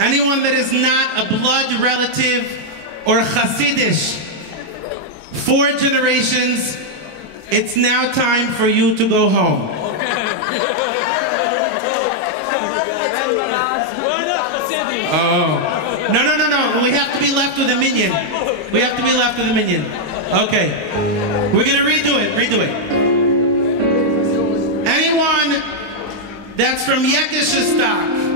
Anyone that is not a blood relative or Hasidish, 4 generations, it's now time for you to go home. Oh. No. We have to be left with a minion. We have to be left with a minion. Okay. We're going to redo it. Anyone that's from Yekishestak,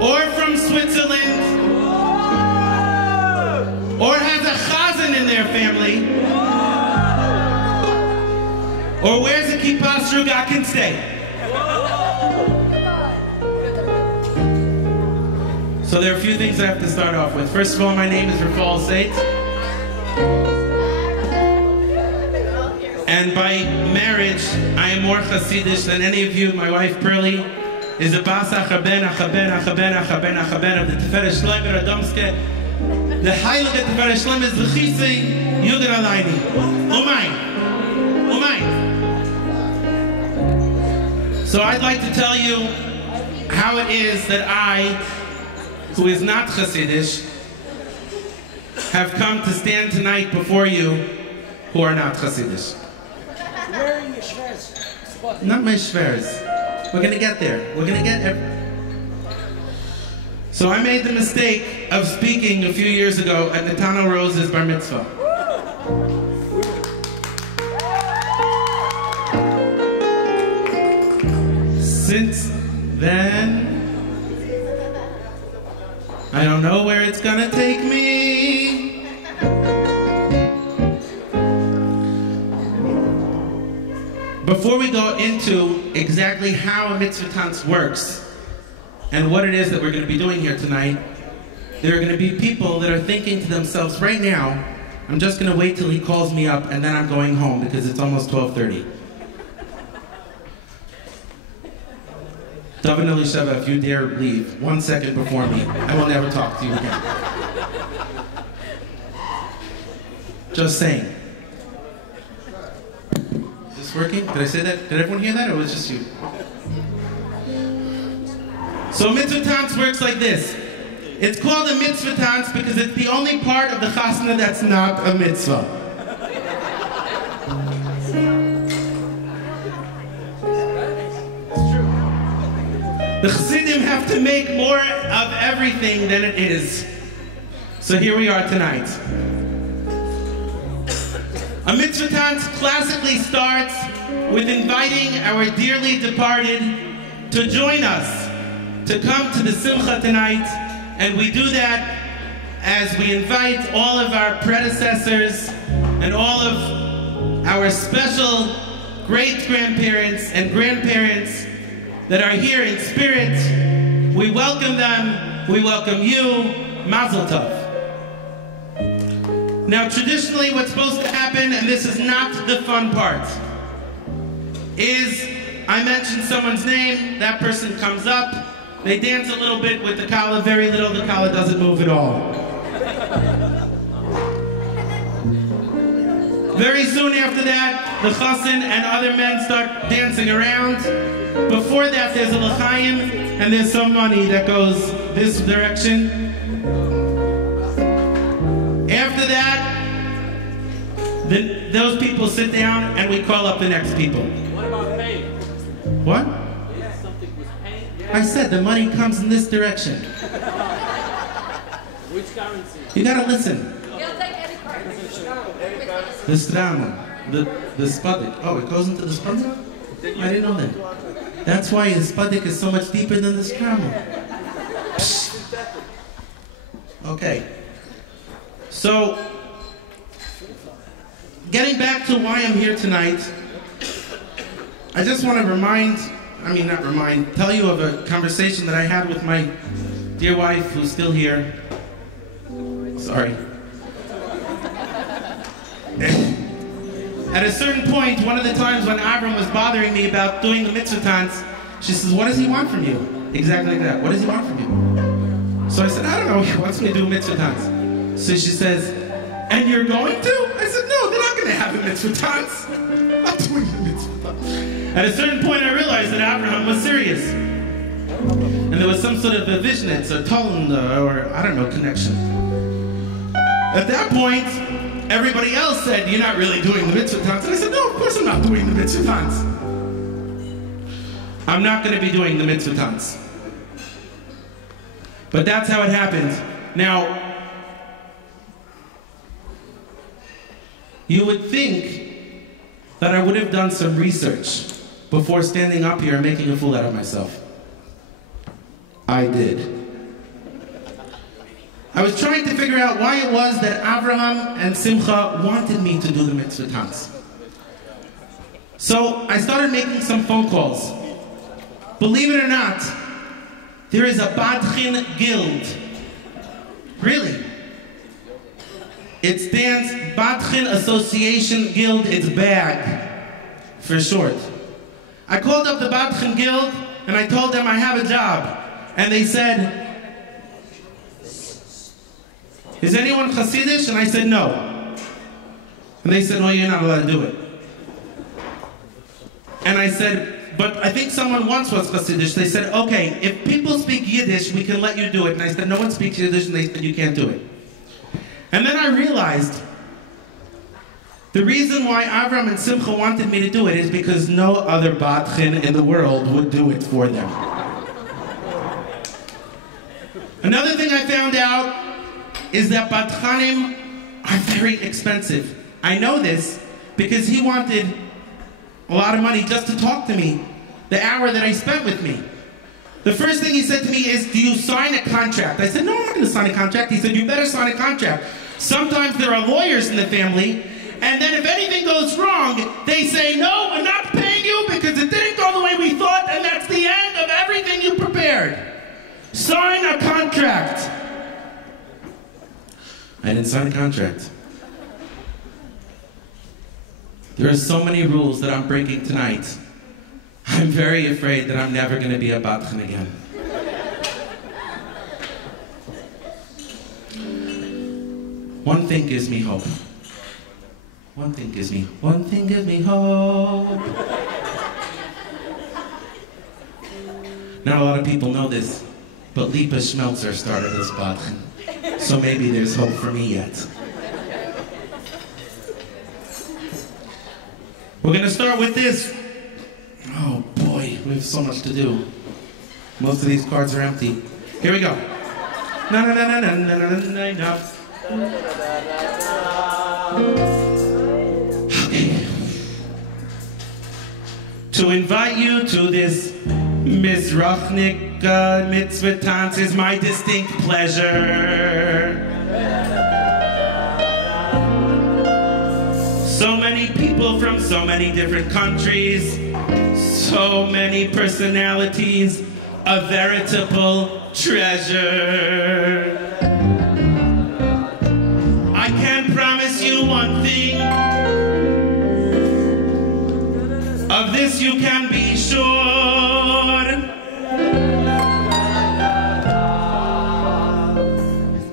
or from Switzerland, or has a chazan in their family, or wears a kippah sruga can stay. So there are a few things I have to start off with. First of all, my name is Rafal Seit. And by marriage, I am more Hasidish than any of you. My wife, Pearlie, is a Bas Achaben of the Tiferet Shloim Radomske. The Heilige Tiferet Shloim is the Chisi Yugad Alayni. Umain. So I'd like to tell you how it is that I, who is not Hasidish, have come to stand tonight before you who are not Hasidish. Wearing your shvers. Not my shvers. We're going to get there. We're going to get So I made the mistake of speaking a few years ago at Netano Rose's bar mitzvah. Since then, I don't know where it's gonna take me. Before we go into exactly how a mitzvah tance works and what it is that we're going to be doing here tonight, there are going to be people that are thinking to themselves right now, I'm just going to wait till he calls me up and then I'm going home because it's almost 12:30. Daven Elisheva, if you dare leave 1 second before me, I will never talk to you again. Just saying. Is this working? Did I say that? Did everyone hear that, or was it just you? So mitzvah tance works like this. It's called a mitzvah tance because it's the only part of the chasna that's not a mitzvah. The Chassidim have to make more of everything than it is. So here we are tonight. A mitzvah tance classically starts with inviting our dearly departed to join us, to come to the simcha tonight, and we do that as we invite all of our predecessors and all of our special great-grandparents and grandparents that are here in spirit. We welcome them, we welcome you, Mazel Tov. Now traditionally what's supposed to happen, and this is not the fun part, is I mention someone's name, that person comes up, they dance a little bit with the kala, very little, the kala doesn't move at all. Very soon after that, the chassan and other men start dancing around. Before that, there's a l'chaim, and there's some money that goes this direction. After that, those people sit down, and we call up the next people. What about pay? What? Yeah, something was paying. I said the money comes in this direction. Which currency? You gotta listen. You'll take any currency. The strama, the spadik. Oh, it goes into the spadik? I didn't know that. That's why the spadik is so much deeper than the strama. Okay. So, getting back to why I'm here tonight, I just want to tell you of a conversation that I had with my dear wife, who's still here. Sorry. At a certain point, one of the times when Avram was bothering me about doing the mitzvah tance, she says, what does he want from you? Exactly like that. What does he want from you? So I said, I don't know. He wants me to do mitzvah tance. So she says, and you're going to? I said, no, they're not going to have a mitzvah tance. I'm not doing the mitzvah tance. At a certain point, I realized that Abraham was serious. And there was some sort of a vishnitz or tone or, I don't know, connection. At that point, everybody else said, you're not really doing the mitzvah tans. And I said, no, of course I'm not doing the mitzvah tans. I'm not going to be doing the mitzvah tans. But that's how it happened. Now, you would think that I would have done some research before standing up here and making a fool out of myself. I did. I was trying to figure out why it was that Avraham and Simcha wanted me to do the mitzvah tans. So I started making some phone calls. Believe it or not, there is a Badchin guild. Really? It stands Badchin Association Guild, it's BAG for short. I called up the Badchin Guild and I told them I have a job. And they said, is anyone Hasidish? And I said, no. And they said, well, you're not allowed to do it. And I said, but I think someone once was Hasidish. They said, okay, if people speak Yiddish, we can let you do it. And I said, no one speaks Yiddish, and they said, you can't do it. And then I realized the reason why Avram and Simcha wanted me to do it is because no other Badchin in the world would do it for them. Another thing I found out is that Badchanim are very expensive. I know this because he wanted a lot of money just to talk to me the hour that I spent with me. The first thing he said to me is, do you sign a contract? I said, no, I'm not going to sign a contract. He said, you better sign a contract. Sometimes there are lawyers in the family, and then if anything goes wrong, they say, no, we're not paying you because it didn't go the way we thought, and that's the end of everything you prepared. Sign a contract. I didn't sign a contract. There are so many rules that I'm breaking tonight. I'm very afraid that I'm never going to be a Badchin again. One thing gives me hope. One thing gives me hope. Not a lot of people know this, but Lipa Schmelzer started as Badchin. So maybe there's hope for me yet. We're going to start with this. Oh boy, we have so much to do. Most of these cards are empty. Here we go. Na na na na na na na na na. Okay. To invite you to this Mizrachnik mitzvah tans is my distinct pleasure. So many people from so many different countries, so many personalities, a veritable treasure. I can promise you one thing, of this you can be sure.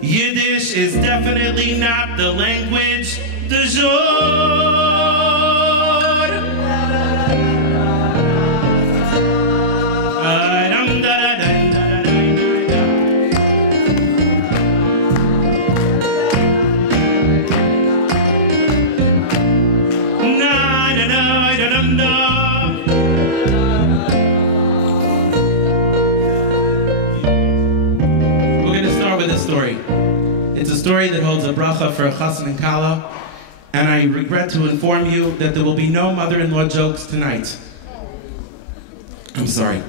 Yiddish is definitely not the language du jour. It's a story that holds a bracha for a chassan and kala, and I regret to inform you that there will be no mother-in-law jokes tonight. I'm sorry.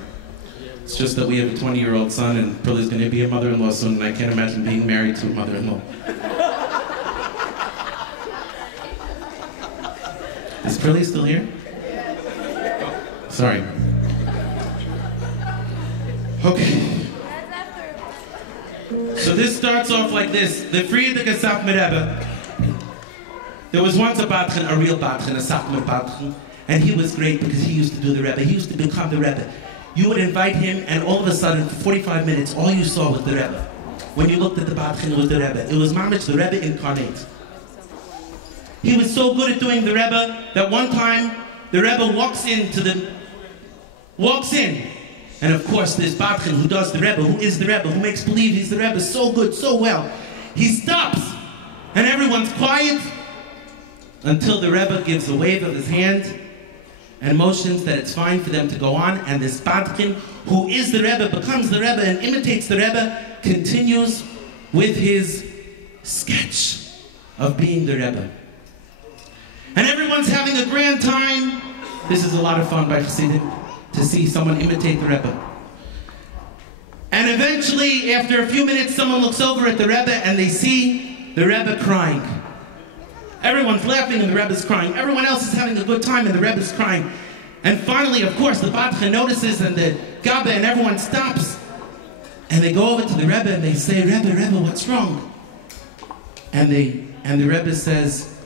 It's just that we have a 20-year-old son, and Pearlie's going to be a mother-in-law soon, and I can't imagine being married to a mother-in-law. Is Pearlie still here? Sorry. Okay. So this starts off like this. The Friedrich Asaf Rebbe. There was once a Badchin, a real Badchin, a Satmar Badchin, and he was great because he used to do the Rebbe. He used to become the Rebbe. You would invite him, and all of a sudden, for 45 minutes, all you saw was the Rebbe. When you looked at the Badchin, it was the Rebbe. It was Mamish, the Rebbe incarnate. He was so good at doing the Rebbe that one time, the Rebbe walks in, And of course, this Badchin who does the Rebbe, who is the Rebbe, who makes believe he's the Rebbe so good, so well, he stops, and everyone's quiet until the Rebbe gives a wave of his hand and motions that it's fine for them to go on, and this Badchin, who is the Rebbe, becomes the Rebbe and imitates the Rebbe, continues with his sketch of being the Rebbe. And everyone's having a grand time. This is a lot of fun by Chassidim, to see someone imitate the Rebbe. And eventually, after a few minutes, someone looks over at the Rebbe and they see the Rebbe crying. Everyone's laughing and the Rebbe's crying. Everyone else is having a good time and the Rebbe's crying. And finally, of course, the Badcha notices and the Gabba and everyone stops. And they go over to the Rebbe and they say, Rebbe, what's wrong? And the Rebbe says,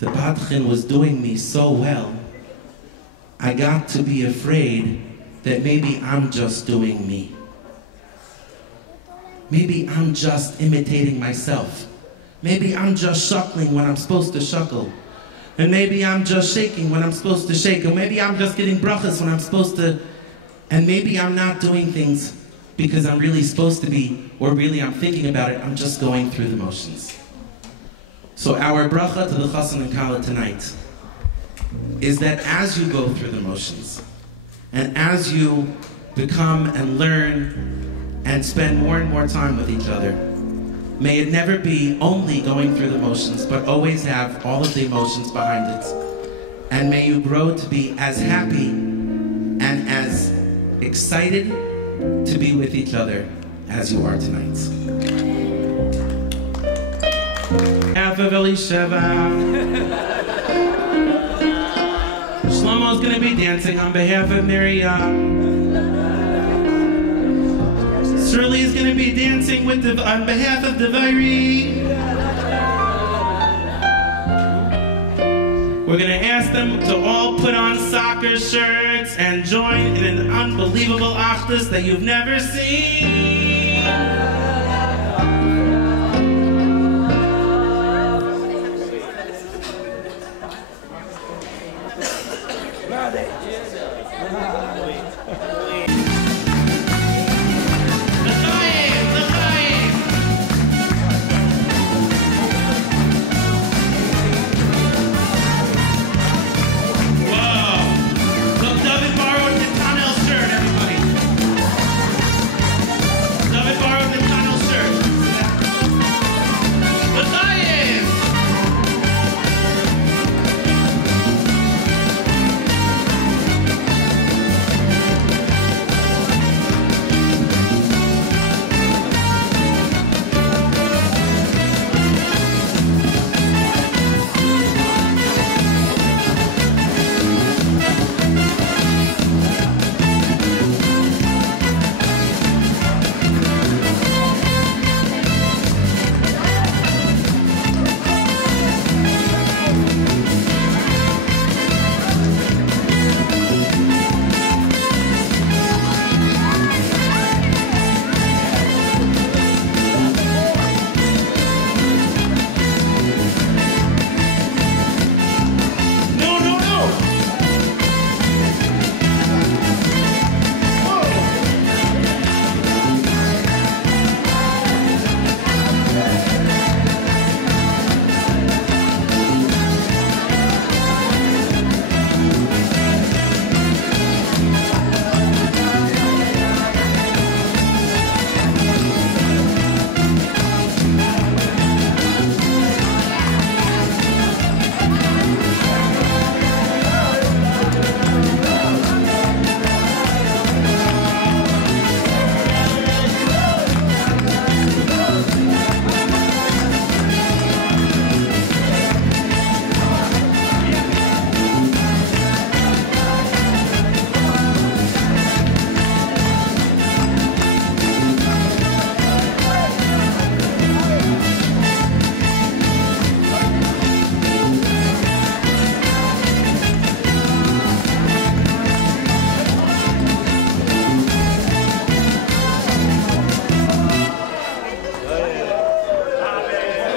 the Badchin was doing me so well, I got to be afraid that maybe I'm just doing me. Maybe I'm just imitating myself. Maybe I'm just shuckling when I'm supposed to shuckle. And maybe I'm just shaking when I'm supposed to shake. Or maybe I'm just getting brachas when I'm supposed to. And maybe I'm not doing things because I'm really supposed to be, or really I'm thinking about it. I'm just going through the motions. So our bracha to the Chassan and Kala tonight is that as you go through the motions, and as you become and learn and spend more and more time with each other, may it never be only going through the motions, but always have all of the emotions behind it. And may you grow to be as happy and as excited to be with each other as you are tonight. Half of Elisheva. Shlomo's going to be dancing on behalf of Miriam. Shirley's going to be dancing with on behalf of Devairi. We're going to ask them to all put on soccer shirts and join in an unbelievable achdus that you've never seen.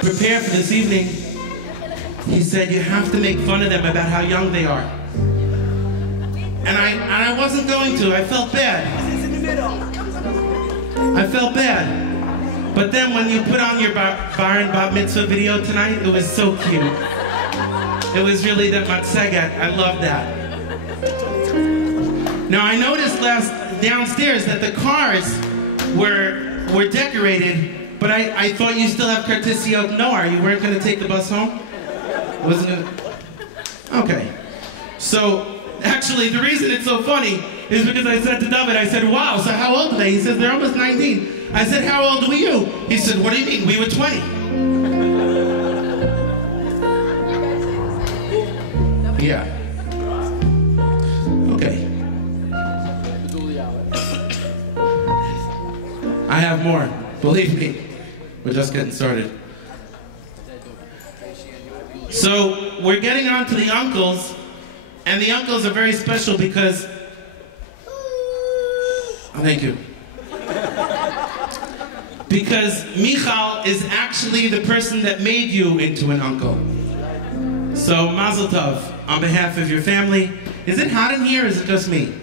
Prepare for this evening, he said you have to make fun of them about how young they are. and I wasn't going to. I felt bad. I felt bad. But then when you put on your bar and bat mitzvah video tonight, it was so cute. It was really the matzeget. I love that. Now I noticed downstairs that the cars were decorated, but I thought you still have Cartesiot Noir. You weren't going to take the bus home? Wasn't gonna... Okay. So, actually, the reason it's so funny is because I said to David, I said, wow, so how old are they? He says, they're almost 19. I said, how old were you? He said, what do you mean? We were 20. Yeah. Okay. I have more. Believe me. We're just getting started. So, we're getting on to the uncles, and the uncles are very special because... Oh, thank you. Because Michal is actually the person that made you into an uncle. So, Mazel Tov, on behalf of your family. Is it hot in here, or is it just me?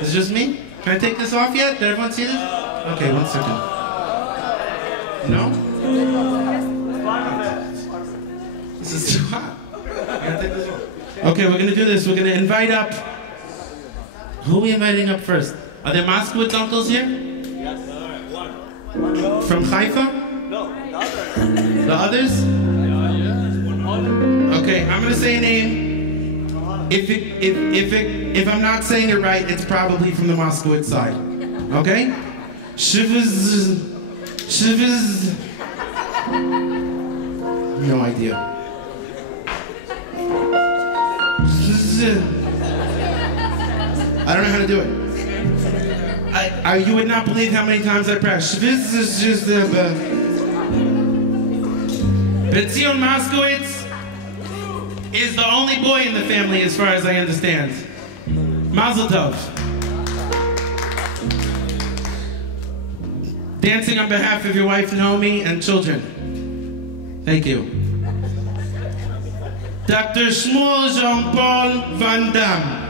Is it just me? Can I take this off yet? Did everyone see this? Okay, 1 second. No? This is too hot. Okay, we're going to do this. We're going to invite up... Who are we inviting up first? Are there Moskowitz uncles here? Yes, one. From Haifa? No, the others? Yeah. Okay, I'm going to say a name. If I'm not saying it right, it's probably from the Moskowitz side. Okay? Shiviz... No idea. I don't know how to do it. You would not believe how many times I press. Betzion Moskowitz is the only boy in the family as far as I understand. Mazel Tov. Dancing on behalf of your wife Naomi and children. Thank you. Dr. Shmuel Jean-Paul Van Damme.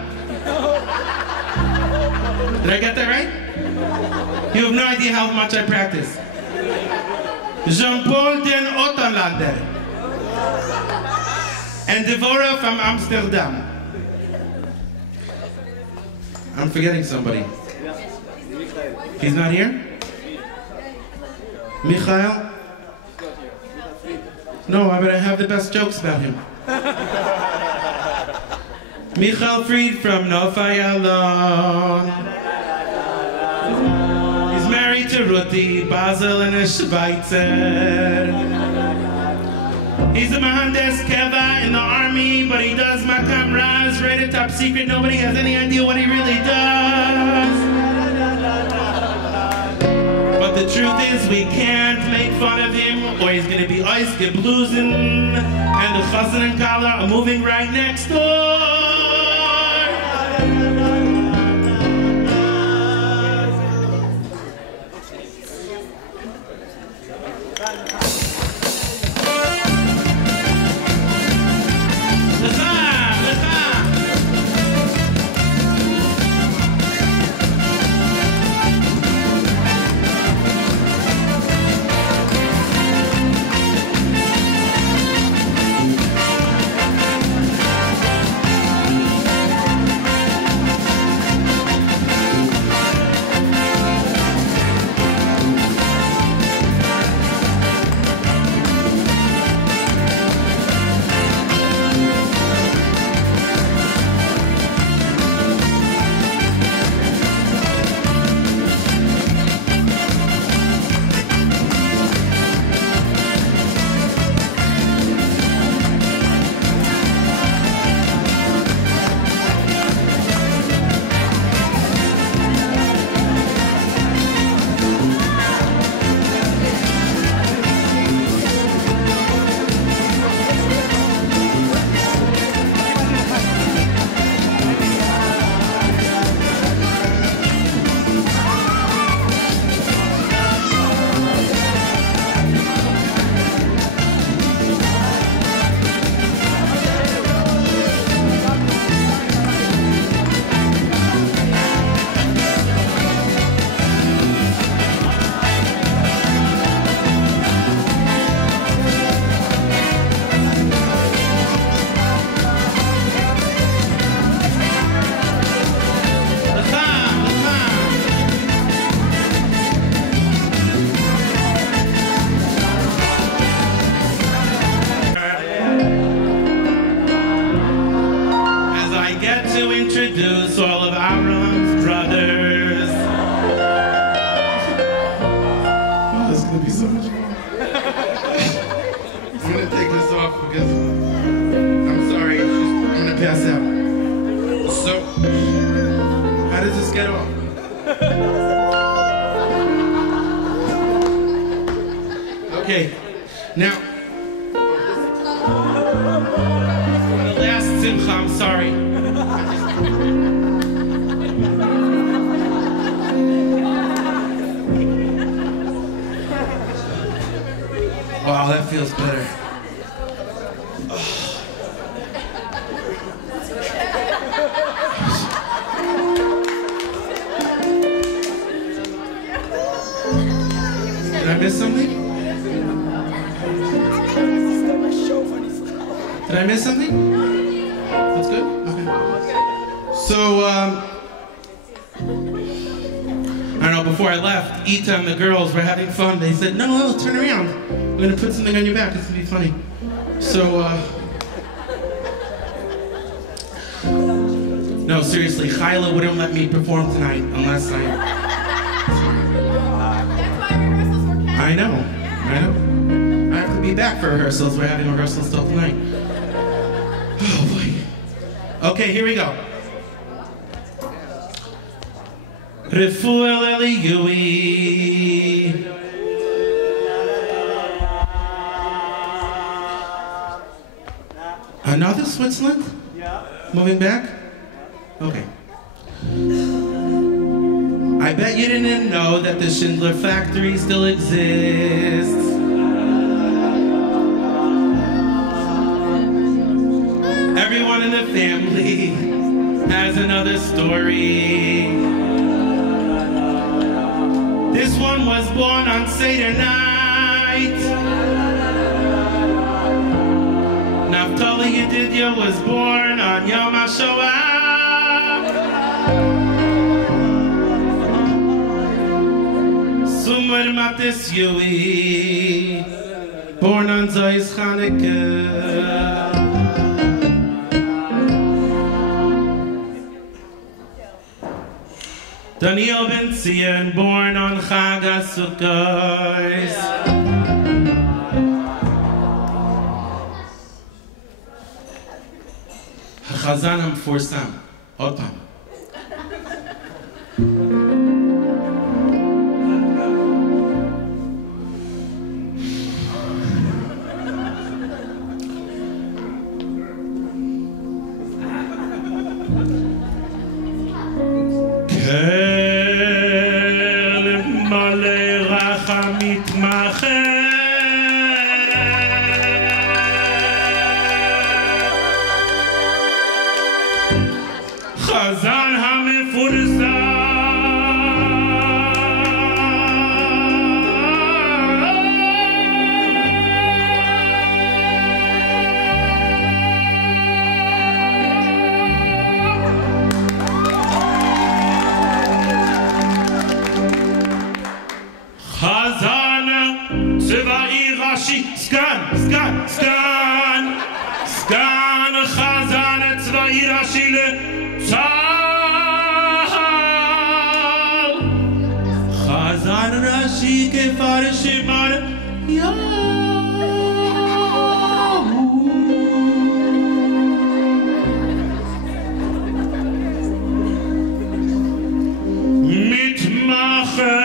Did I get that right? You have no idea how much I practice. Jean-Paul den Otterlander. And Devorah from Amsterdam. I'm forgetting somebody. He's not here? Michael? No, but I have the best jokes about him. Michael Fried from Nofai Alon. He's married to Ruti, Basel, and a Schweitzer. He's a Mahandes Keva in the army, but he does Makam Raz, rated top secret. Nobody has any idea what he really does. But the truth is, we can't make fun of him, or he's going to be ice geblusen, and the Chazan and Kala are moving right next door. to introduce all of Avram's brothers. Oh, this is going to be so much fun. I'm going to take this off because I'm sorry. I'm going to pass out. So, how does this get off? Okay, now, the last simcha, I'm sorry. Wow, that feels better. Did I miss something? Did I miss something? That's good? Okay. So, I don't know, before I left, Ita and the girls were having fun. They said, no, turn around. I'm going to put something on your back. It's going to be funny. So, no, seriously, Chayla wouldn't let me perform tonight unless I... That's why rehearsals were canceled. I know. I have to be back for rehearsals. We're having rehearsals still tonight. Oh boy. Okay, here we go. Refuel Eliyui. Another Switzerland? Yeah. Moving back? Okay. I bet you didn't know that the Schindler factory still exists. Everyone in the family has another story. This one was born on Seder night. Naftali Yedidia was born on Yom HaShoah. Sumer Matis Yui, born on Zois Chanukah. Daniel Ben Zion, born on Chag HaSukkos. Chazan המפורסם, עוד פעם. חזן המפורסם חזן צבאי ראשי סגן חזן צבאי ראשי צה"ל חזן ראשי כפר שמר מתמחה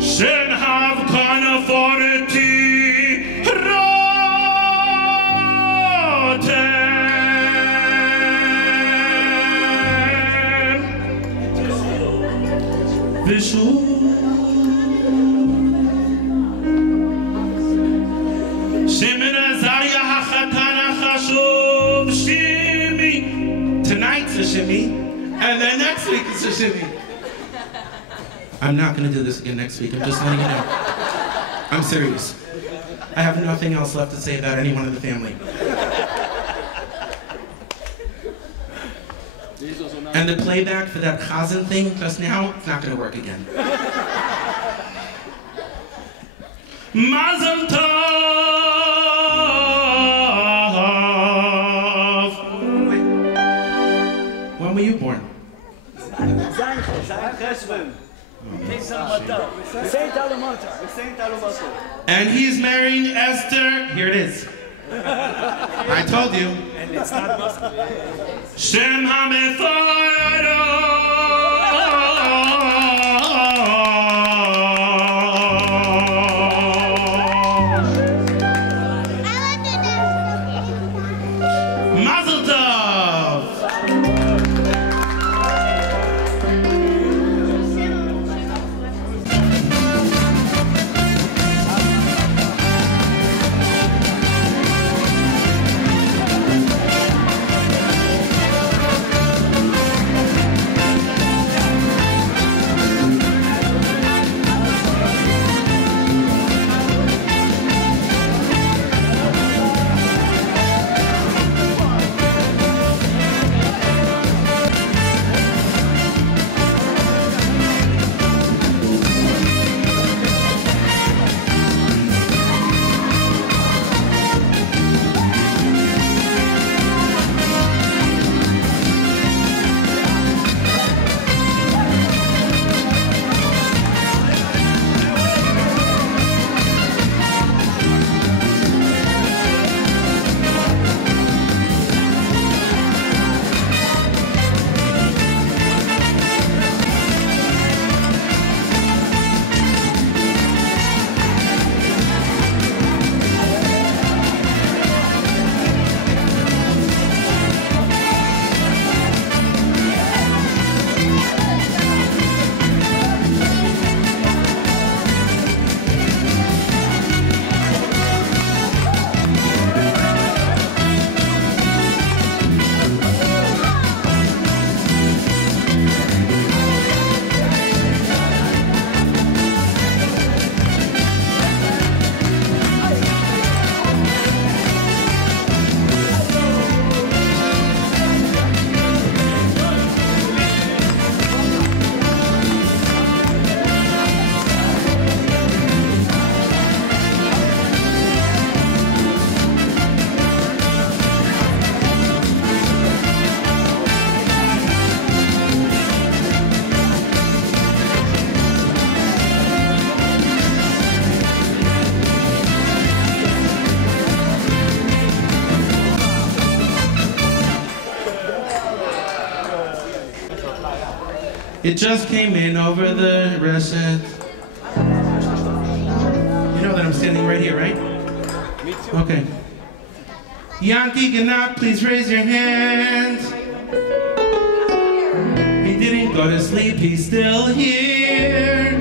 שנהב כאן פורתי ושוב שמן עזריה החתן החשוב שימי. Tonight's a shimmy and then next week is a shimmy. I'm not going to do this again next week. I'm just letting you know. I'm serious. I have nothing else left to say about anyone in the family. And the playback for that chazan thing just now, it's not going to work again. Mazel tov! And he's marrying Esther. Here it is. I told you. And it's not Muslim. Shem Mazel tov. It just came in over the reshet. You know that I'm standing right here, right? Me too. Okay. Yankee Ganap, please raise your hand. He didn't go to sleep, he's still here.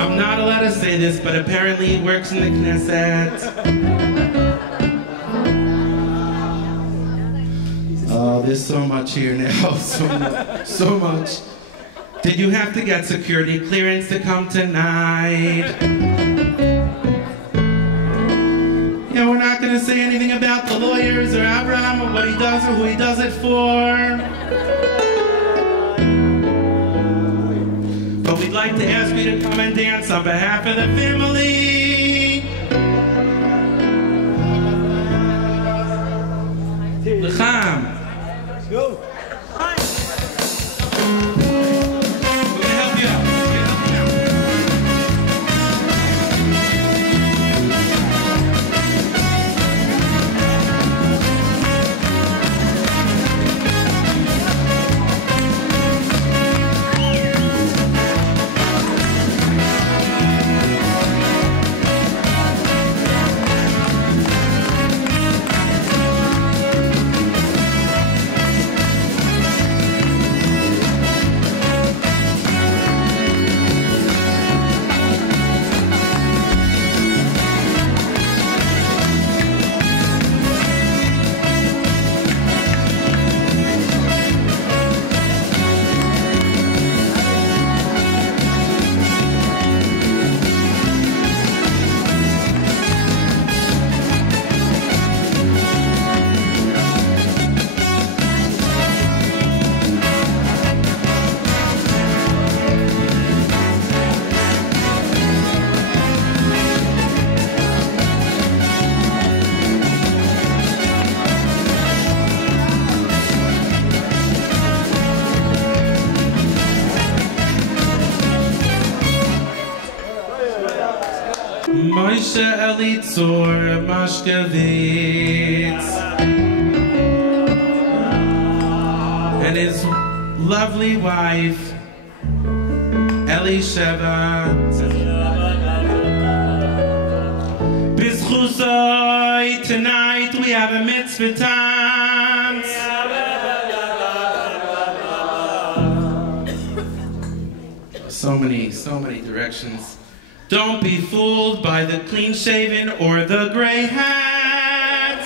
I'm not allowed to say this, but apparently he works in the Knesset. Oh, there's so much here now, so much. Did you have to get security clearance to come tonight? Yeah, we're not gonna say anything about the lawyers or Abraham or what he does or who he does it for. But we'd like to ask you to come and dance on behalf of the family. L'chaim. Go. Elitzur Mashkevitz and his lovely wife Elisheva. Bizchusoi, tonight we have a mitzvah tance. So many directions. Don't be fooled by the clean-shaven or the gray hat.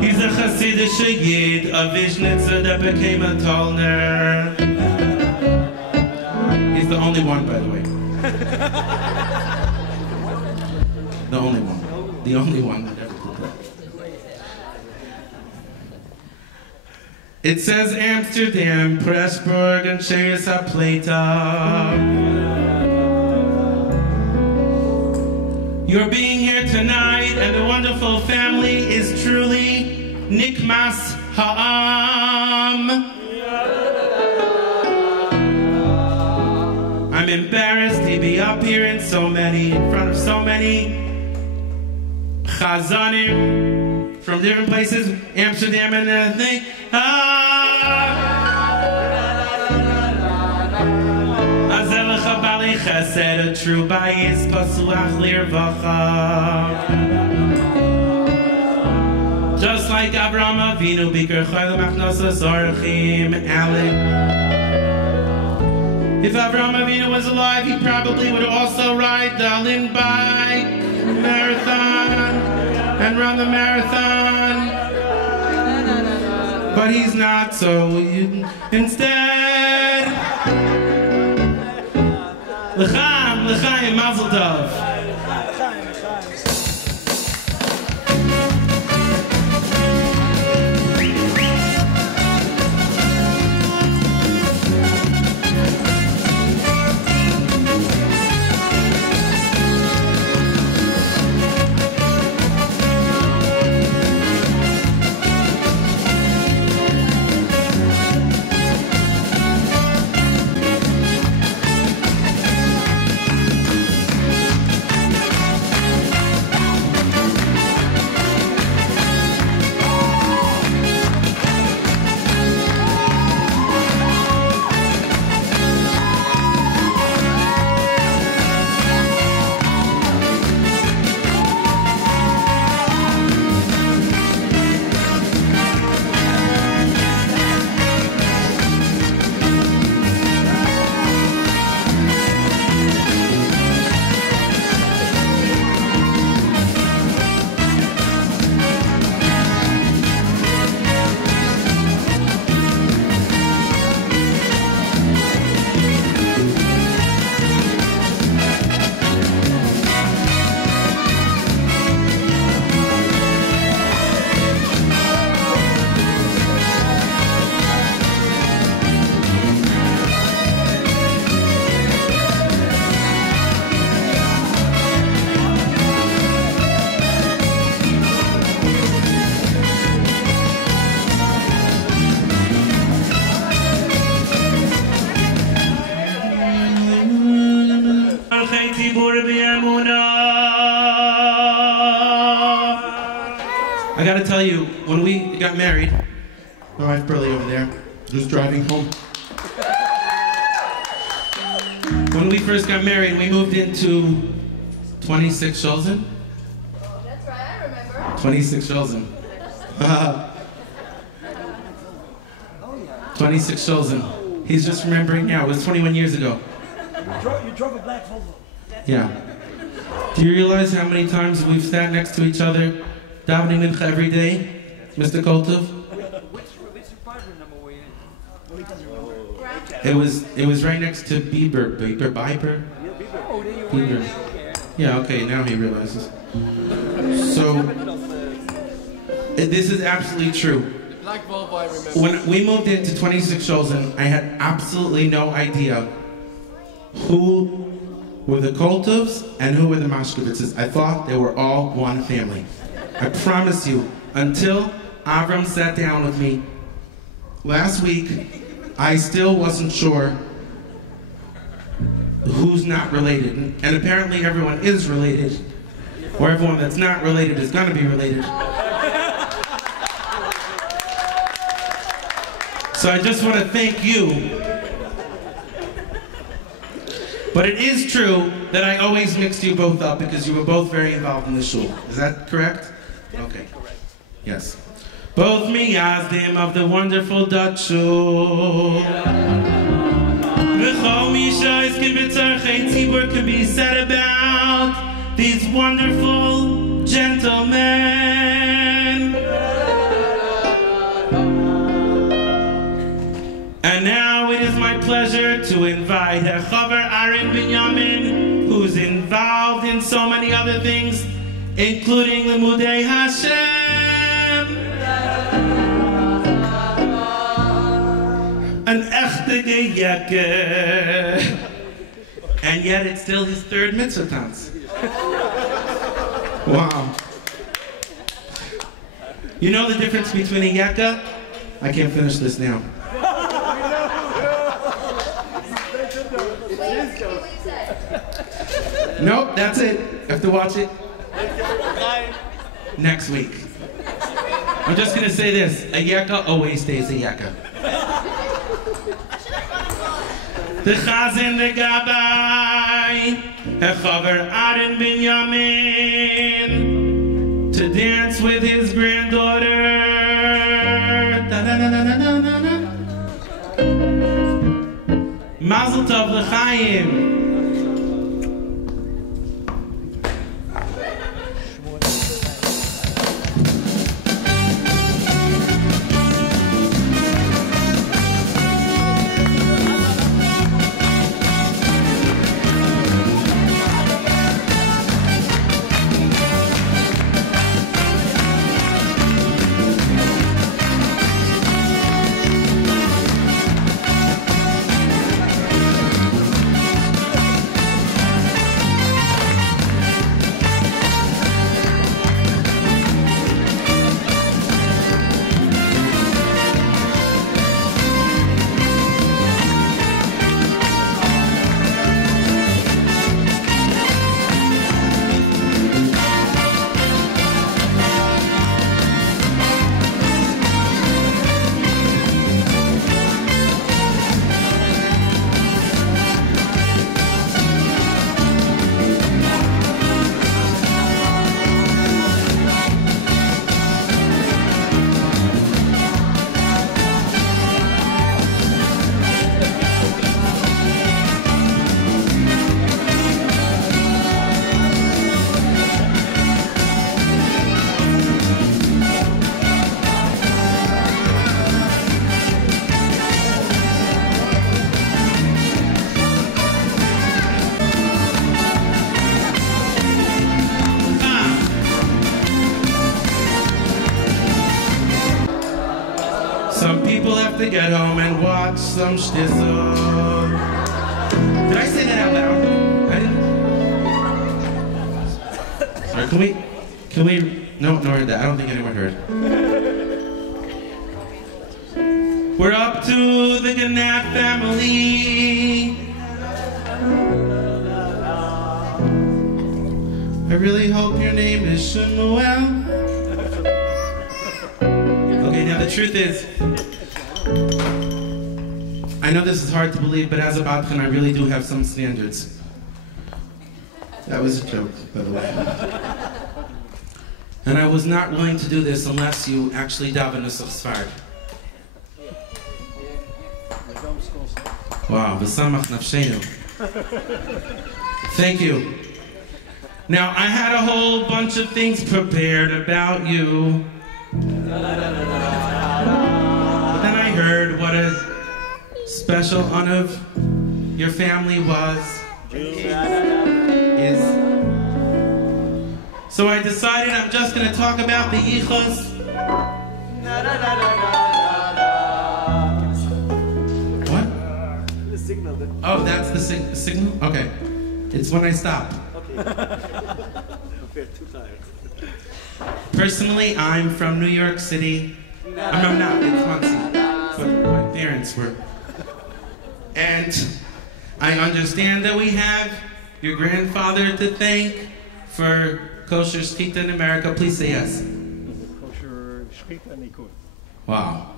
He's a Hasidic Yid, a Vishnitzer that became a Tolner. He's the only one, by the way. The only one. The only one that ever did that. It says Amsterdam, Pressburg, and Cheers Plata. Your being here tonight and the wonderful family is truly Nikmas Ha'am. I'm embarrassed to be up here in front of so many Chazanim from different places, Amsterdam and everything. Azelecha bali chesed, a true bayis, pasuach lirvacha. Just like Avraham Avinu, biker chayla machnosas orchim alim. If Avraham Avinu was alive, he probably would also ride the Alin bike marathon and run the marathon. But he's not, so instead, L'chaim, Mazel Tov. I gotta tell you, when we got married, my wife Burley over there, just driving home. When we first got married, we moved into 26 Shulzin. That's right, I remember. 26 Shulzin. 26 Shulzin. He's just remembering now. It was 21 years ago. You drove a black Volvo. Yeah. Do you realize how many times we've sat next to each other, davening mincha every day, Mr. Koltov? Which apartment number were you in? It was right next to Bieber. Oh, there you Bieber. Yeah, okay, now he realizes. So, this is absolutely true. Black Volvo, I remember. When we moved into 26 Shulzin, I had absolutely no idea who were the Koltovs and who were the Mashkevitzes. I thought they were all one family. I promise you, until Avram sat down with me last week, I still wasn't sure who's not related. And apparently everyone is related, or everyone that's not related is gonna be related. So I just want to thank you. But it is true that I always mixed you both up because you were both very involved in the shul. Is that correct? Okay. Yes. Both miyazdim of the wonderful Dutch shul. V'chol misha is kibitzarchei tzibur can be said about these wonderful gentlemen. And now it is my pleasure to invite Herr Chaver Aaron Binyamin, who's involved in so many other things, including Limudei Hashem. An echte Geyeke. And yet it's still his third mitzvah Tantz. Wow. You know the difference between a yeka? I can't finish this now. Nope, that's it. Have to watch it next week. I'm just gonna say this: a yeka always stays a yeka. The chazan, the gabbai, Chaver Aaron Binyamin, to dance with his granddaughter. Mazel tov l'chaim. To get home and watch some shtisel. Did I say that out loud? I didn't. Sorry, can we, no, heard that. I don't think anyone heard. We're up to the Ganat family. I really hope your name is Shemuel. Okay, now the truth is, I know this is hard to believe, but as a Badchan, I really do have some standards. That was a joke, by the way. And I was not willing to do this unless you actually daven Nusach Sfard. Wow, v'samach nafshenu. Thank you. Now, I had a whole bunch of things prepared about you. But then I heard what a special honor your family is. So I decided I'm just going to talk about the yichus. What? The signal. Oh, that's the signal? Okay. It's when I stop. Okay. We're too tired. Personally, I'm from New York City. I'm not, it's Muncie. But my parents were. And I understand that we have your grandfather to thank for kosher shchita in America. Please say yes. Kosher shchita nikut. Wow.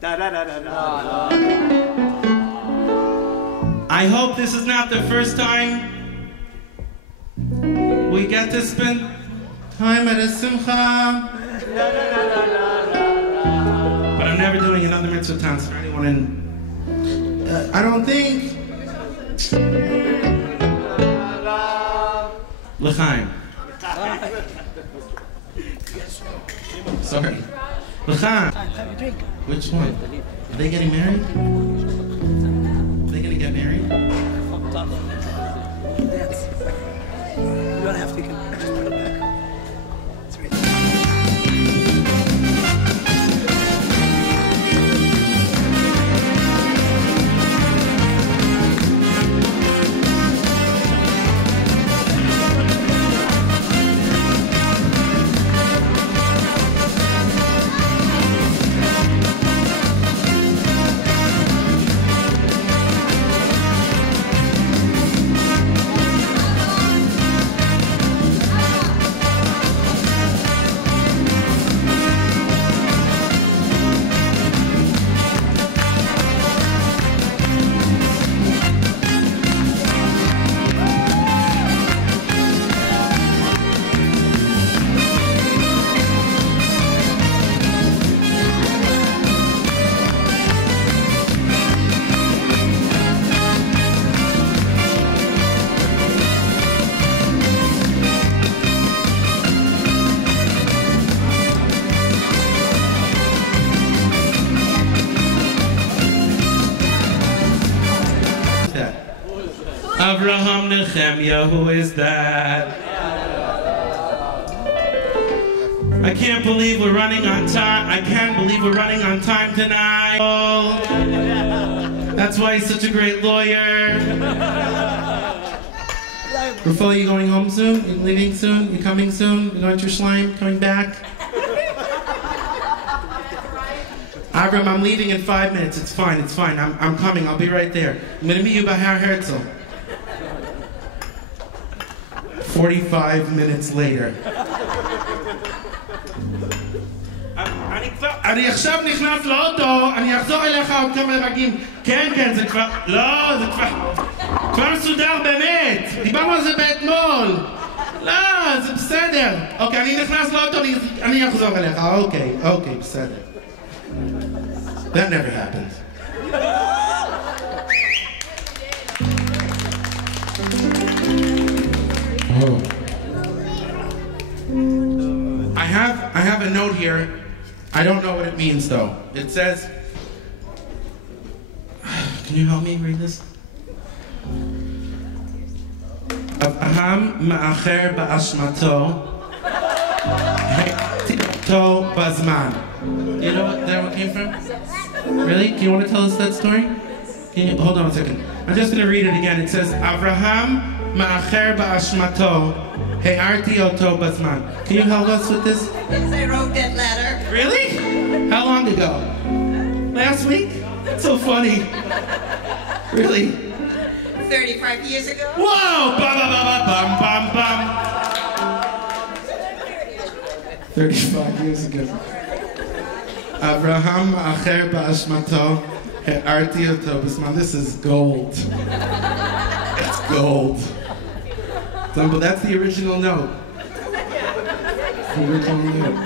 Da da da da da. I hope this is not the first time we get to spend time at a simcha. But I'm never doing another mitzvah tance for anyone in... I don't think... L'chaim. Sorry. L'chaim. Which one? Are they getting married? Are they gonna get married? Dance. You don't have to, you can just put it back. It's right there. Avraham Nehemiah, who is that? I can't believe we're running on time. I can't believe we're running on time tonight. Oh, that's why he's such a great lawyer. Rafal, you going home soon? You leaving soon? You coming soon? You going to your slime? Coming back? Avram, I'm leaving in 5 minutes. It's fine, it's fine. I'm coming. I'll be right there. I'm going to meet you by Har Herzl. 45 minutes later. אני עכשיו נכנס לאוטו, אני אחזור אליך עוד כמה רגעים. כן, כן, זה כבר... לא, זה כבר מסודר באמת. דיברנו על זה באתמול. לא, זה בסדר. אוקיי, אני נכנס לאוטו, אני אחזור אליך. אוקיי, בסדר. That never happened. Oh. I have a note here. I don't know what it means though. It says, can you help me read this? Avraham ma'acher ba'ashmato hekto bazman. You know what that one came from? Really? Do you want to tell us that story? Can you, hold on a second. I'm just going to read it again. It says, Avraham ma'acher ba'ashmato he'arti oto bazman. Can you help us with this? Yes, I wrote that letter. Really? How long ago? Last week? That's so funny. Really? 35 years ago. Whoa! Bum, bum, bum, bum, bum. 35 years ago. Avraham acher ba'ashmato he'arti oto b'zman. This is gold. It's gold. But that's the original note. The original note.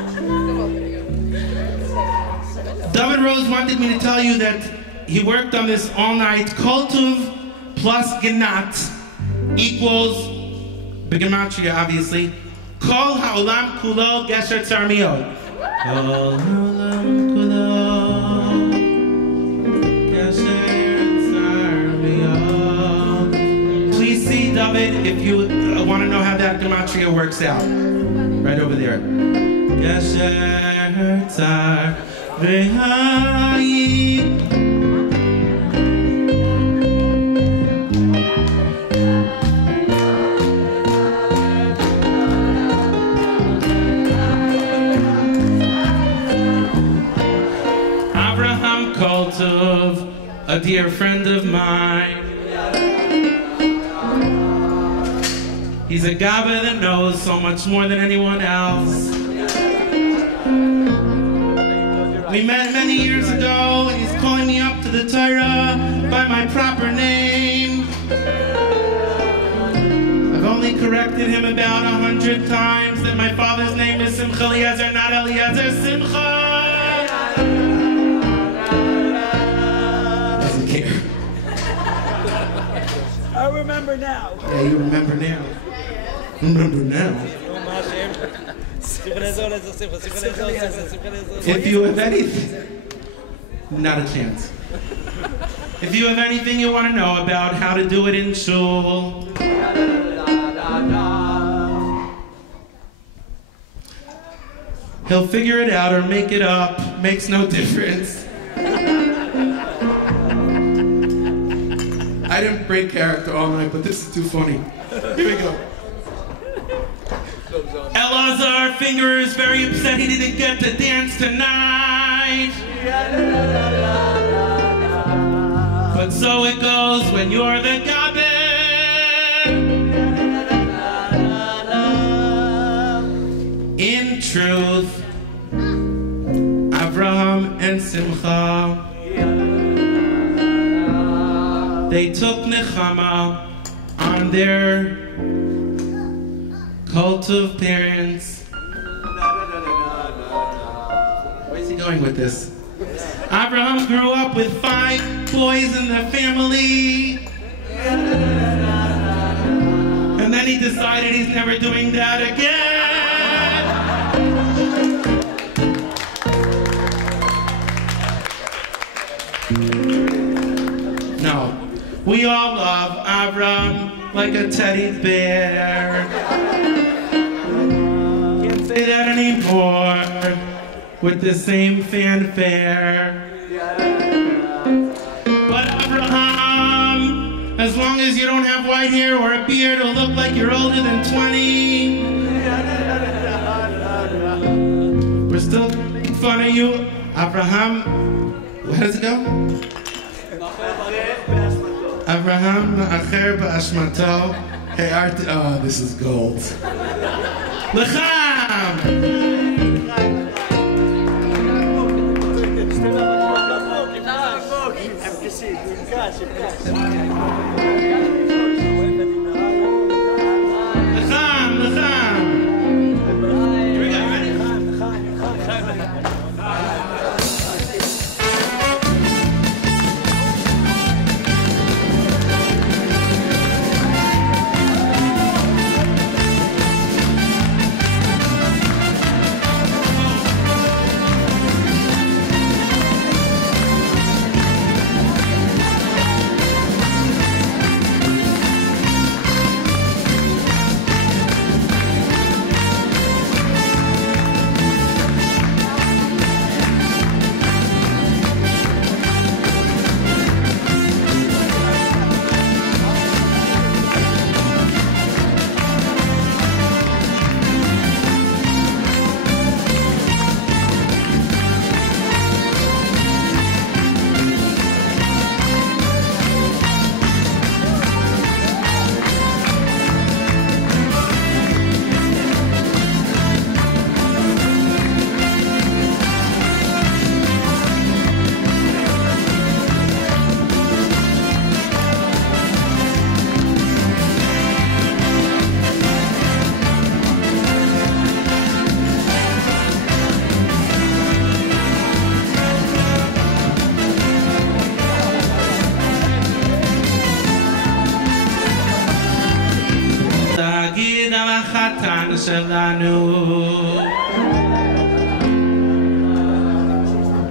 David Rose wanted me to tell you that he worked on this all night. Kol Tuv plus Genat equals B'gematria, obviously. Kol ha'olam kulo gesher tzarmiyot. Kol ha'olam kulo gesher tzarmiyot. Please see, David, if you want to know how that gematria works out. Right over there. Gesher tzarmiyot. A dear friend of mine. He's a gabba that knows so much more than anyone else. We met many years ago, and he's calling me up to the Torah by my proper name. I've only corrected him about 100 times that my father's name is Simcha Eliezer, not Eliezer Simcha. Doesn't care. I remember now. Yeah, you remember now. Remember now. If you have anything, not a chance. If you have anything you want to know about how to do it in shul, he'll figure it out or make it up. Makes no difference. I didn't break character all night, but this is too funny. Here we go. Elazar Finger is very upset he didn't get to dance tonight. But so it goes when you're the gabe. In truth, Avraham and Simcha, they took Nechama on their cult of parents. Where's he going with this? Abraham grew up with 5 boys in the family. And then he decided he's never doing that again. No, we all love Abraham like a teddy bear. Can't say that anymore with the same fanfare. But Abraham, as long as you don't have white hair or a beard or look like you're older than 20, we're still making fun of you. Abraham, how does it go? Abraham Na'acher Ba'ashmato. Hey, oh, this is gold. L'chaim! L'chaim, l'chaim! Here we go, ready?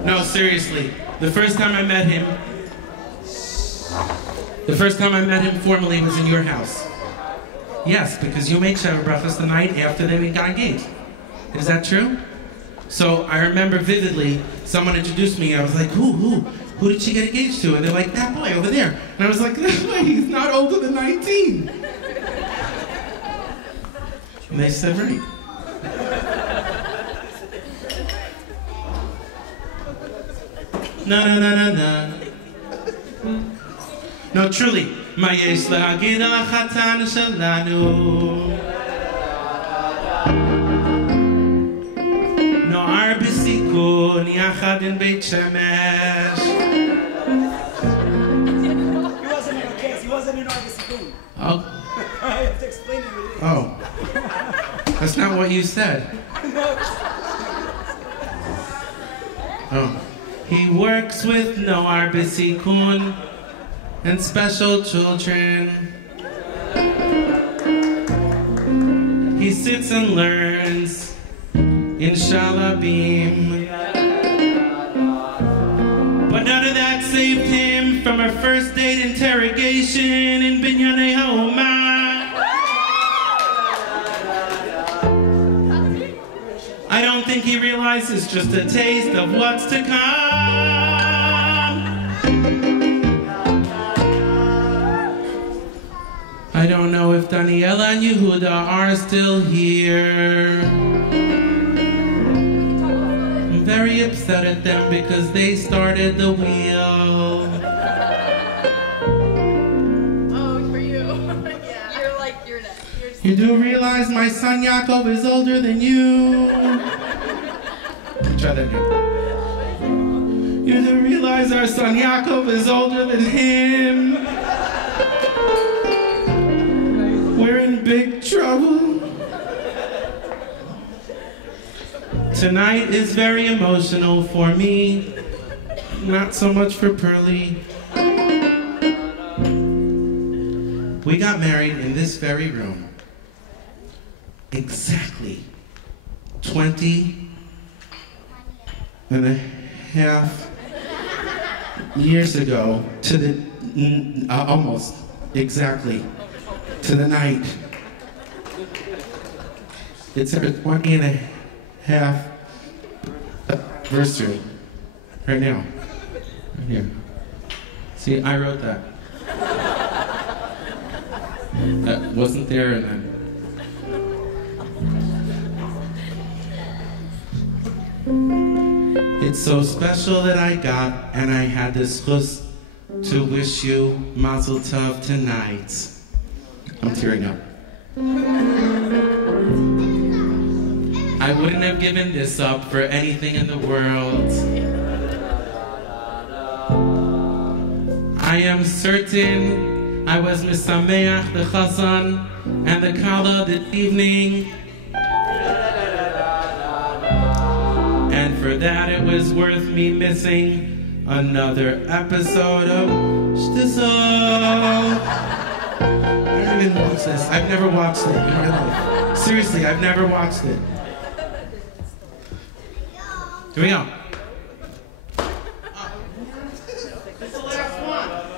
No, seriously. The first time I met him formally was in your house. Yes, because you made Sheva Brachos the night after they got engaged. Is that true? So I remember vividly, someone introduced me, I was like, who did she get engaged to? And they're like, that boy over there. And I was like, that boy, he's not older than 19. And they said, right. No. No, truly. Ma yesh la'agid al hatan shelanu. echad in Beit Shemesh. He wasn't in our case. He wasn't in our discipline. Oh, I have to explain it. oh, that's not what you said. Oh, he works with Noar B'Sikun and special children. He sits and learns in Shalabim. But none of that saved him from a first date interrogation in Binyanei Ha'omah. I don't think he realizes just a taste of what's to come. I don't know if Daniela and Yehuda are still here. I'm very upset at them because they started the wheel. Oh, for you. Yeah. You're next. You do realize my son Yaakov is older than you? Try that again. You do realize our son Yaakov is older than him? We're in big trouble. Tonight is very emotional for me, not so much for Pearlie. We got married in this very room exactly 20 and a half years ago to the, almost exactly to the night. It's our 20 and a half anniversary right now. Right here. See, I wrote that. That wasn't there and then. It's so special that I got, and I had this chus to wish you Mazel Tov tonight. I'm tearing up. I wouldn't have given this up for anything in the world. I am certain I was misameach the chazan and the kala this evening. And for that it was worth me missing another episode of Shtisol. I don't even watch this. I've never watched it in my life. Seriously, I've never watched it. Here we go. This is the last one.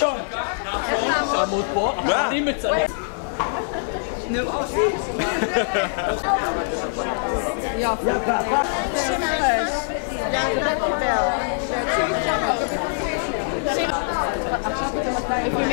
נחשון. עמוד פה, אני מצלם. יופי. עכשיו אתה מתי?